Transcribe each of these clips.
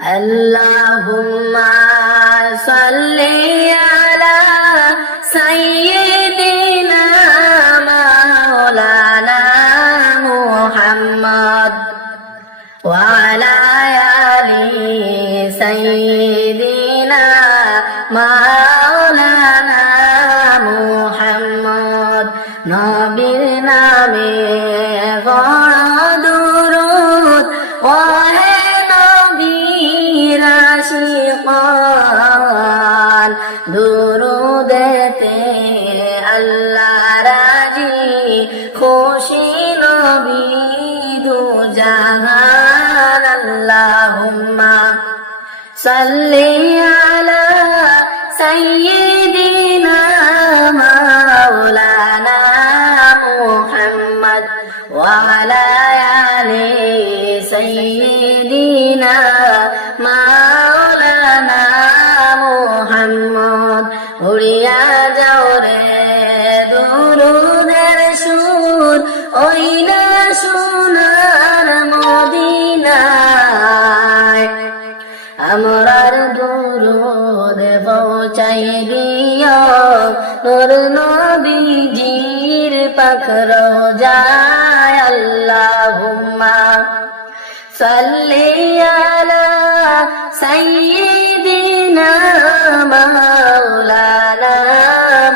اللهم صل على سيدنا مولانا محمد وعلى آل سيدنا مولانا محمد نبينا من দুরুদেতে আল্লাহ রাজি, খুশি নবী দু জাহান আল্লাহুম্মা। সাল্লি আলা সাইয়্যিদিনা মাওলানা মুহাম্মদ ওয়া আলা সাইয়্যিদিনা নবীজির পাখর যায় আল্লাহুম্মা। সাল্লি আলা সাইয়্যিদিনা মাওলানা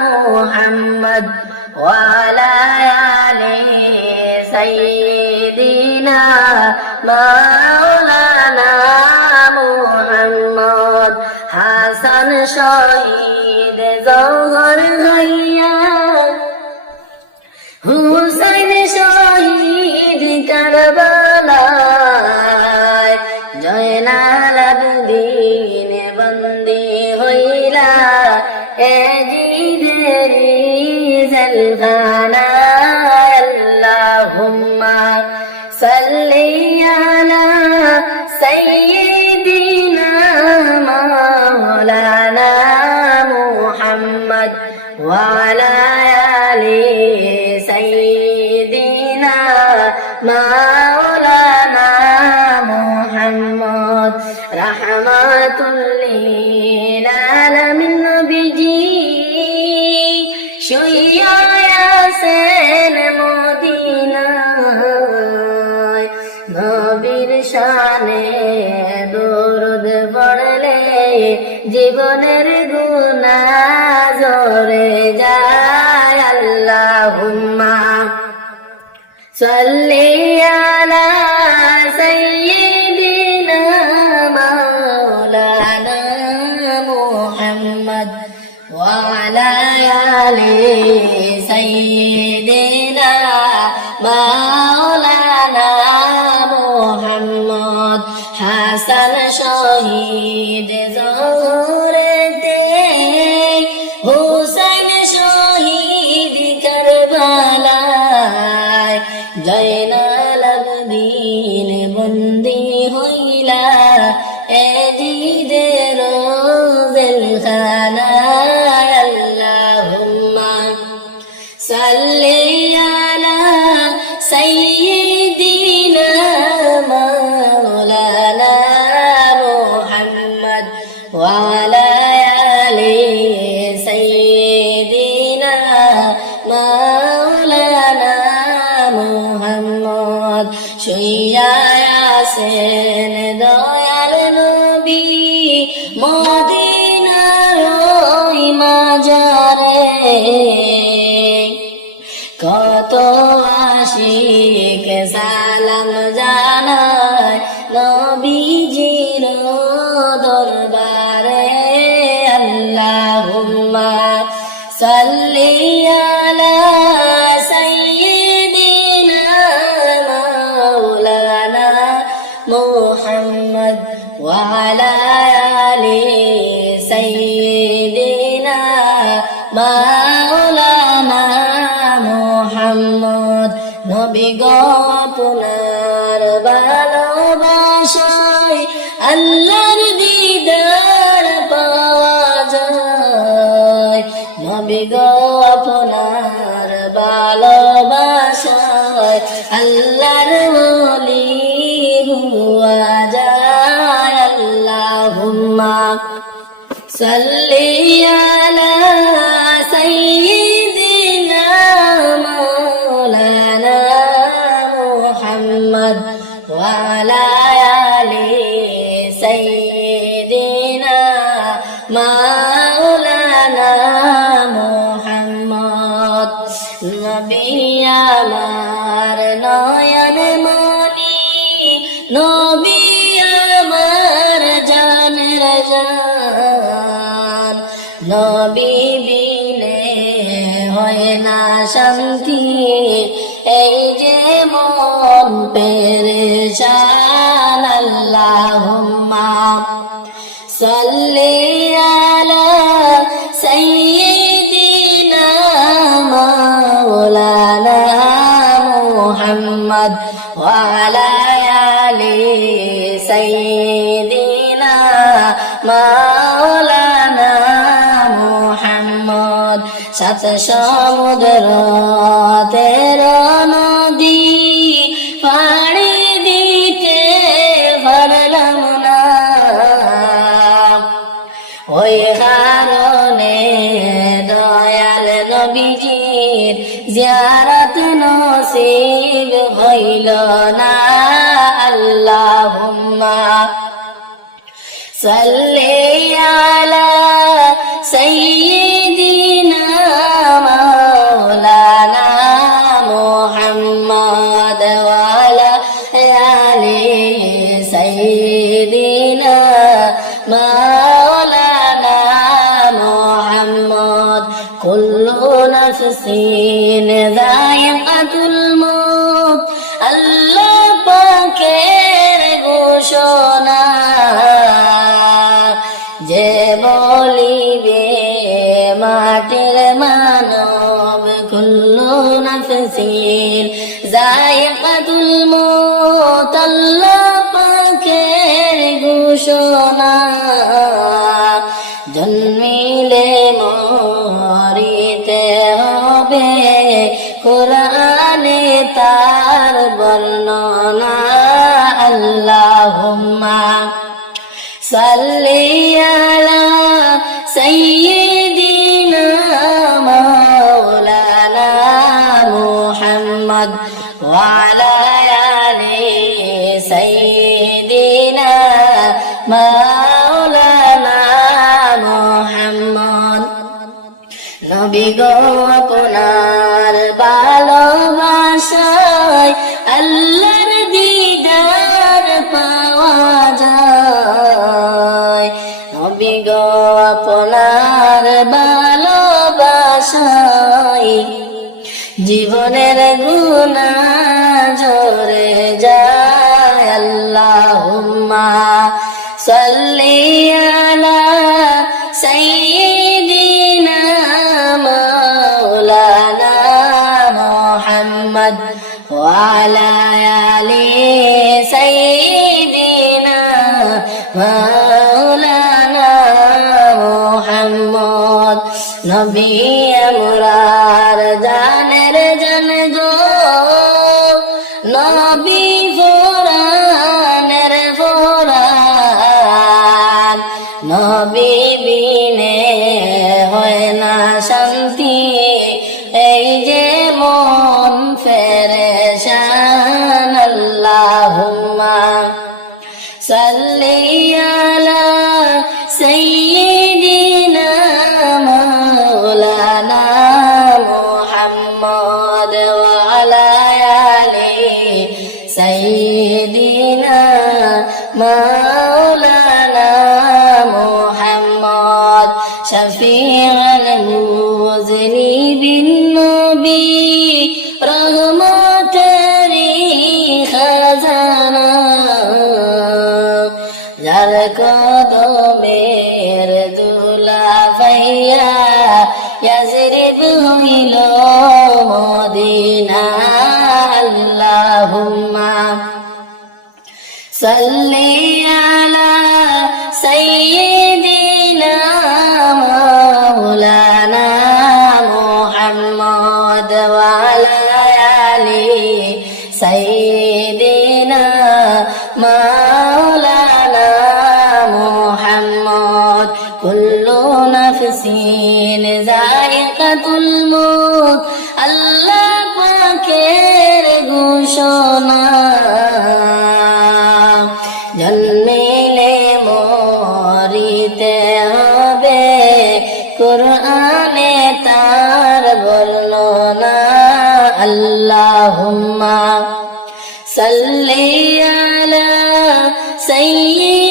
মুহাম্মদ ওয়া আলা আলি সাইয়্যিদিনা মাওলানা মুহাম্মদ। হাসান শহীদ কারবালায় জয়নাল আবদিন বন্দি হইলা এ জিদেরি জলখানা আল্লাহুম্মা সাল্লি আলি নবীর শানে দরুদ পড়লে জীবনের গুণা জরে যায় আল্লাহুম্মা। সাল্লি আলা সাইয়্যিদিনা মাওলানা মুহাম্মদ ওয়া আলা আলি সাইয়্যিদিনা hasta মাজারে কত আশিক সালাম জানায় আশায় আল্লাহর দিদার পাওয়া যায়। নবী গো আপনার ভালোবাসায় আল্লাহর বলি হুয়া যায়। আল্লাহুম্মা সাল্লি আলা সাইয়্যিদ নবী আমার নয়ন মনি, নবী আমার জান নবী বিনে হয় না শান্তি, এই যে মন পেরেশান আল্লাহুম্মা। সাত সমুদ্র, তের নদী পাড়ি দিতে পারলাম না। ওই কারণে দয়াল নবীজির জিয়ারত নসিব হইল না। আল্লাহুম্মা সাল্লি আলা সাইয়্যিদ مولانا محمد وعلى آل سيدنا مولانا محمد كل نفس মাটির মানব কুল্লু নাফসিন জায়কাতুল মৌত আল্লাহ পাকের ঘোষণা। জন্মিলে মরিতে হবে কোরআনে তার বর্ণনা। আল্লাহুম্মা সাল্লি আলা গো আপনার ভালোবাসায় আল্লাহর দিদার পাওয়া যায় নবী গো আপনার ভালোবাসায় জীবনের গুণা ঝরে যায় আল্লাহুম্মা সাল্লি আলা সাইয়্যিদিনা মাওলানা মুহাম্মদ ওয়া আলা আলি সাইয়্যিদিনা মাওলানা মুহাম্মদ। নবী আমরার জান নবী কদমের দুলা ভাইয়া ইয়াজরিব হইল মদিনা আল্লাহুম্মা সাল্লি আল্লাহ পাকের ঘোষণা। জন্মিলে মরিতে হবে কোরআনে তার বর্ণনা। আল্লাহুম্মা সাল্লি আলা সাইয়্যিদিনা